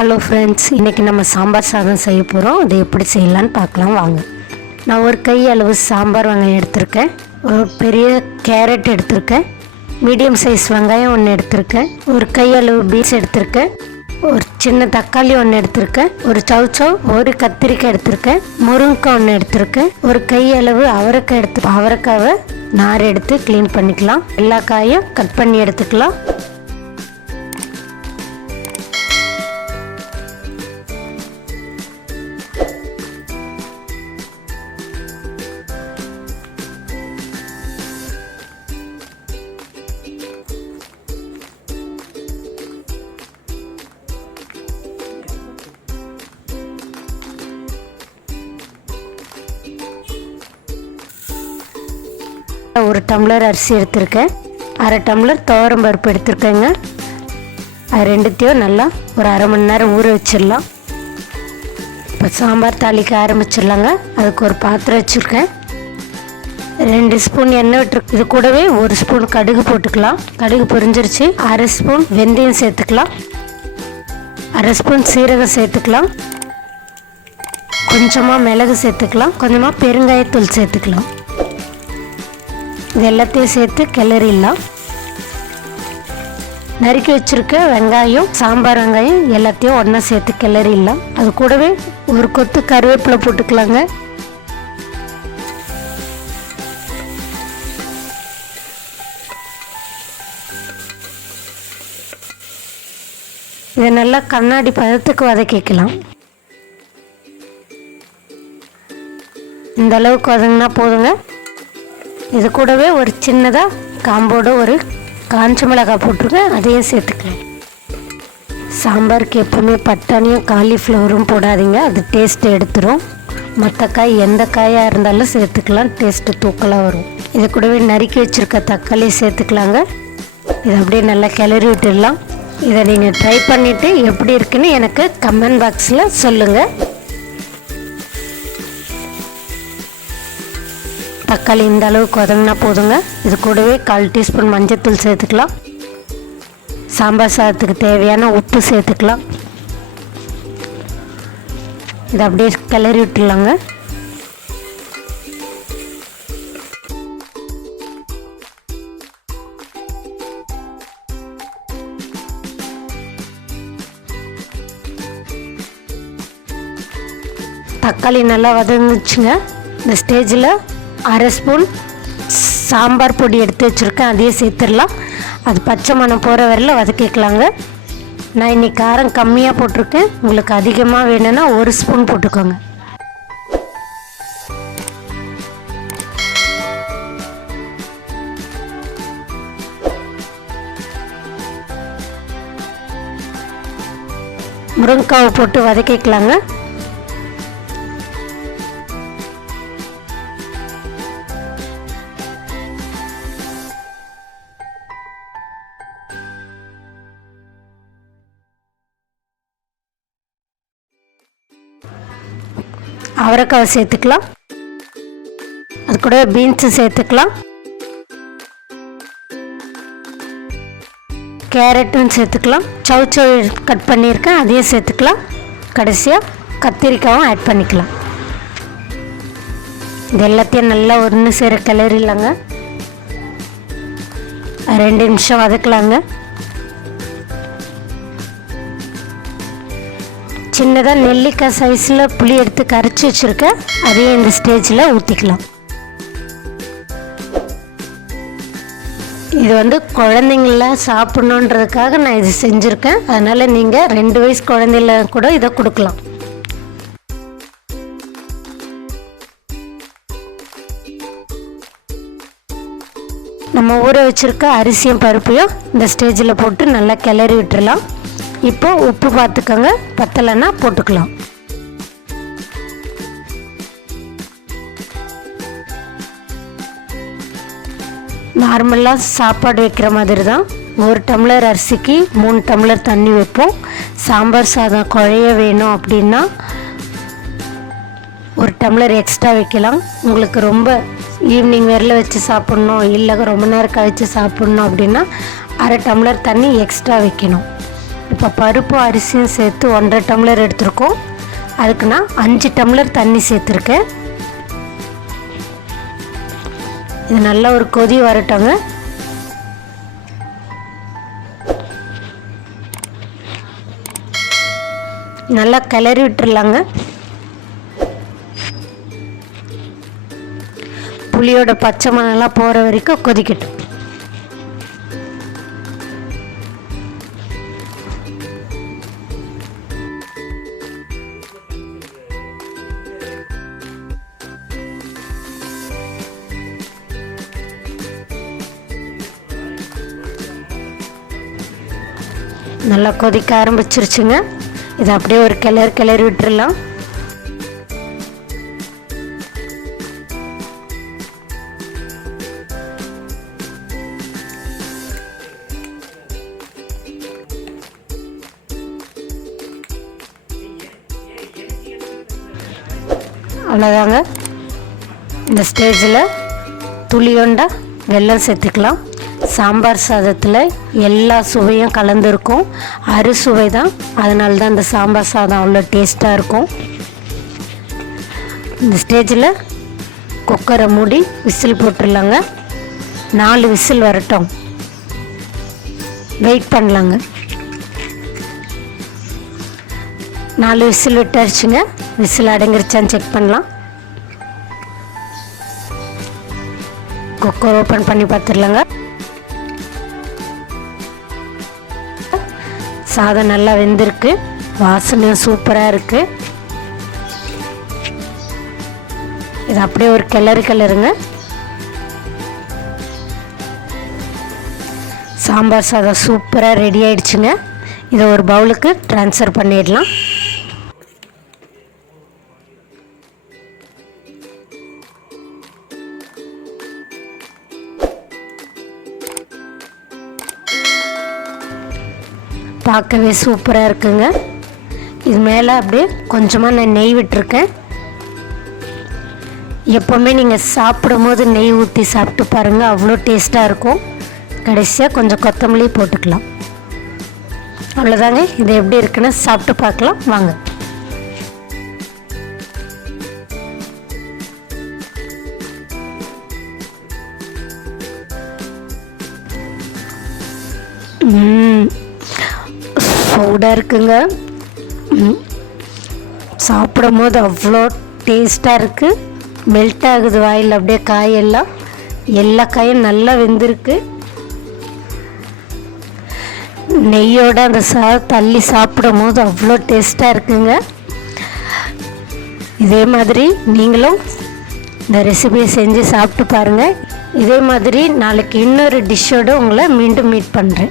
Hello friends, இன்றைக்கி நம்ம சாம்பார் சாதம் செய்ய போகிறோம். அது எப்படி செய்யலான்னு பார்க்கலாம் வாங்க. நான் ஒரு கை அளவு சாம்பார் வெங்காயம் எடுத்திருக்கேன், ஒரு பெரிய கேரட் எடுத்திருக்கேன், மீடியம் சைஸ் வெங்காயம் ஒன்று எடுத்திருக்கேன், ஒரு கை அளவு பீன்ஸ் எடுத்திருக்கேன், ஒரு சின்ன தக்காளி ஒன்று எடுத்திருக்கேன், ஒரு சவுச்சவ், ஒரு கத்திரிக்காய் எடுத்திருக்கேன், முருங்கைக்காய் ஒன்று எடுத்திருக்கேன், ஒரு கை அளவு அவரைக்காய் அவரைக்காவை நார் எடுத்து க்ளீன் பண்ணிக்கலாம். எல்லா காயும் கட் பண்ணி எடுத்துக்கலாம். ஒரு டம்ளர் அரிசி எடுத்திருக்கேன், அரை டம்ளர் துவரம் பருப்பு எடுத்திருக்கேங்க. அது ரெண்டுத்தையும் நல்லா ஒரு அரை மணி நேரம் ஊற வச்சிடலாம். இப்போ சாம்பார் தாளிக்க ஆரம்பிச்சிடலாங்க. அதுக்கு ஒரு பாத்திரம் வச்சுருக்கேன், 2 ஸ்பூன் எண்ணெய் விட்டுருக்கு. இது கூடவே 1 ஸ்பூன் கடுகு போட்டுக்கலாம். கடுகு பொரிஞ்சிருச்சு. அரை ஸ்பூன் வெந்தயம் சேர்த்துக்கலாம், அரை ஸ்பூன் சீரகம் சேர்த்துக்கலாம், கொஞ்சமாக மிளகு சேர்த்துக்கலாம், கொஞ்சமாக பெருங்காயத்தூள் சேர்த்துக்கலாம். இது எல்லாத்தையும் சேர்த்து கிளறிடலாம். நறுக்கி வச்சுருக்க வெங்காயம், சாம்பார் வெங்காயம் எல்லாத்தையும் ஒன்றா சேர்த்து கிளறிடலாம். அது கூடவே ஒரு கொத்து கருவேப்பிலை போட்டுக்கலாங்க. இதை நல்லா கண்ணாடி பதத்துக்கு வதக்கிக்கலாம். இந்த அளவுக்கு வதங்கினா போதுங்க. இது கூடவே ஒரு சின்னதாக காம்போடு ஒரு காஞ்ச மிளகாய் போட்டிருக்கேன், அதையும் சேர்த்துக்கலாம். சாம்பாருக்கு எப்பவுமே பட்டாணியும் காலிஃப்ளவரும் போடாதீங்க, அது டேஸ்ட்டு எடுத்துரும். மற்ற காய் எந்த காயாக இருந்தாலும் சேர்த்துக்கலாம், டேஸ்ட்டு தூக்கலாக வரும். இது கூடவே நறுக்கி வச்சுருக்க தக்காளி சேர்த்துக்கலாங்க. இதை அப்படியே நல்லா கிளறி விட்டுடலாம். இதை நீங்கள் ட்ரை பண்ணிவிட்டு எப்படி இருக்குன்னு எனக்கு கமெண்ட் பாக்ஸில் சொல்லுங்கள். தக்காளி இந்த அளவுக்கு வதங்கினா போதுங்க. இது கூடவே 1/4 டீஸ்பூன் மஞ்சள்தூள் சேர்த்துக்கலாம். சாம்பார் சாதத்துக்கு தேவையான உப்பு சேர்த்துக்கலாம். இதை அப்படியே கிளறி விட்டுலாங்க. தக்காளி நல்லா வதங்குச்சுங்க. இந்த ஸ்டேஜில் அரை ஸ்பூன் சாம்பார் பொடி எடுத்து வச்சுருக்கேன், அதையே சேர்த்துடலாம். அது பச்சை மணம் போகிற வரையில் வதக்கிக்கலாங்க. நான் இன்றைக்கி காரம் கம்மியாக போட்டிருக்கேன், உங்களுக்கு அதிகமாக வேணும்னா 1 ஸ்பூன் போட்டுக்கோங்க. முருங்கைக்காவை போட்டு வதக்கிக்கலாங்க. அவரைக்காவை சேர்த்துக்கலாம். அது கூட பீன்ஸு சேர்த்துக்கலாம், கேரட்டும் சேர்த்துக்கலாம், சவுச்சவ் கட் பண்ணியிருக்கேன் அதையும் சேர்த்துக்கலாம். கடைசியாக கத்திரிக்காயும் ஆட் பண்ணிக்கலாம். இது எல்லாத்தையும் நல்லா ஒன்று சேர கிளறிடலாங்க. 2 நிமிஷம் வதக்கலாங்க. சின்னதாக நெல்லிக்காய் சைஸில் புளி எடுத்து கரைச்சி வச்சுருக்கேன், அதையும் இந்த ஸ்டேஜில் ஊற்றிக்கலாம். இது குழந்தைங்களாம் சாப்பிட்ணுன்றதுக்காக நான் இது செஞ்சுருக்கேன். அதனால் நீங்கள் 2 வயசு குழந்தைல கூட இதை கொடுக்கலாம். நம்ம ஊற வச்சுருக்க அரிசியும் பருப்பையும் இந்த ஸ்டேஜில் போட்டு நல்லா கிளறி விட்டுடலாம். இப்போ உப்பு பார்த்துக்கோங்க, பத்தலைன்னா போட்டுக்கலாம். நார்மலாக சாப்பாடு வைக்கிற மாதிரி தான். 1 டம்ளர் அரிசிக்கு 3 டம்ளர் தண்ணி வைப்போம். சாம்பார் சாதம் குழைய வேணும் அப்படின்னா 1 டம்ளர் எக்ஸ்ட்ரா வைக்கலாம். உங்களுக்கு ரொம்ப ஈவினிங் வெறில் வச்சு சாப்பிட்ணும், இல்லை ரொம்ப நேரம் கழித்து சாப்பிட்ணும் அப்படின்னா 1/2 டம்ளர் தண்ணி எக்ஸ்ட்ரா வைக்கணும். இப்போ பருப்பும் அரிசியும் சேர்த்து 1.5 டம்ளர் எடுத்துருக்கோம். அதுக்கு நான் 5 டம்ளர் தண்ணி சேர்த்துருக்கேன். இது நல்லா ஒரு கொதி வரட்டோங்க. நல்லா கிளறி விட்டுறலாங்க. புளியோட பச்சை மணலாம் போகிற வரைக்கும் கொதிக்கட்டும். நல்லா கொதிக்க ஆரம்பிச்சிருச்சுங்க. இதை அப்படியே ஒரு கிளறி விட்டுறலாம். அவ்வளோதாங்க. இந்த ஸ்டேஜில் துளியோண்டா வெல்லம் சேர்த்துக்கலாம். சாம்பார் சாதத்தில் எல்லா சுவையும் கலந்துருக்கும். அறுசுவை தான், அதனால தான் இந்த சாம்பார் சாதம் அவ்வளோ டேஸ்ட்டாக இருக்கும். இந்த ஸ்டேஜில் குக்கரை மூடி விசில் போட்டுடலாங்க. 4 விசில் வரட்டும், வெயிட் பண்ணலாங்க. 4 விசில் விட்டுருச்சுங்க. விசில் அடங்கிருச்சான்னு செக் பண்ணலாம். குக்கர் ஓப்பன் பண்ணி பார்த்துடலாங்க. சாதம் நல்லா வெந்திருக்கு. வாசனையும் சூப்பராக இருக்குது. இது அப்படியே ஒரு கிளறுங்க. சாம்பார் சாதம் சூப்பராக ரெடி ஆயிடுச்சுங்க. இதை ஒரு பவுலுக்கு ட்ரான்ஸ்ஃபர் பண்ணிடலாம். பார்க்கவே சூப்பராக இருக்குங்க. இது மேலே அப்படியே கொஞ்சமாக நான் நெய் விட்டுருக்கேன். எப்போவுமே நீங்கள் சாப்பிடும் போது நெய் ஊற்றி சாப்பிட்டு பாருங்கள், அவ்வளோ டேஸ்ட்டாக இருக்கும். கடைசியாக கொஞ்சம் கொத்தமல்லி போட்டுக்கலாம். அவ்வளோதாங்க. இது எப்படி இருக்குன்னு சாப்பிட்டு பார்க்கலாம் வாங்க. சூடாக இருக்குங்க. சாப்பிடும் போது அவ்வளோ டேஸ்ட்டாக இருக்குது. மெல்ட் ஆகுது வாயில் அப்படியே. காயெல்லாம் எல்லா காயும் நல்லா வெந்திருக்கு. நெய்யோட அந்த தள்ளி சாப்பிடும் போது அவ்வளோ டேஸ்ட்டாக இருக்குங்க. இதே மாதிரி நீங்களும் இந்த ரெசிபியை செஞ்சு சாப்பிட்டு பாருங்கள். இதே மாதிரி நாளைக்கு இன்னொரு டிஷ்ஷோடு உங்களை மீண்டும் மீட் பண்ணுறேன்.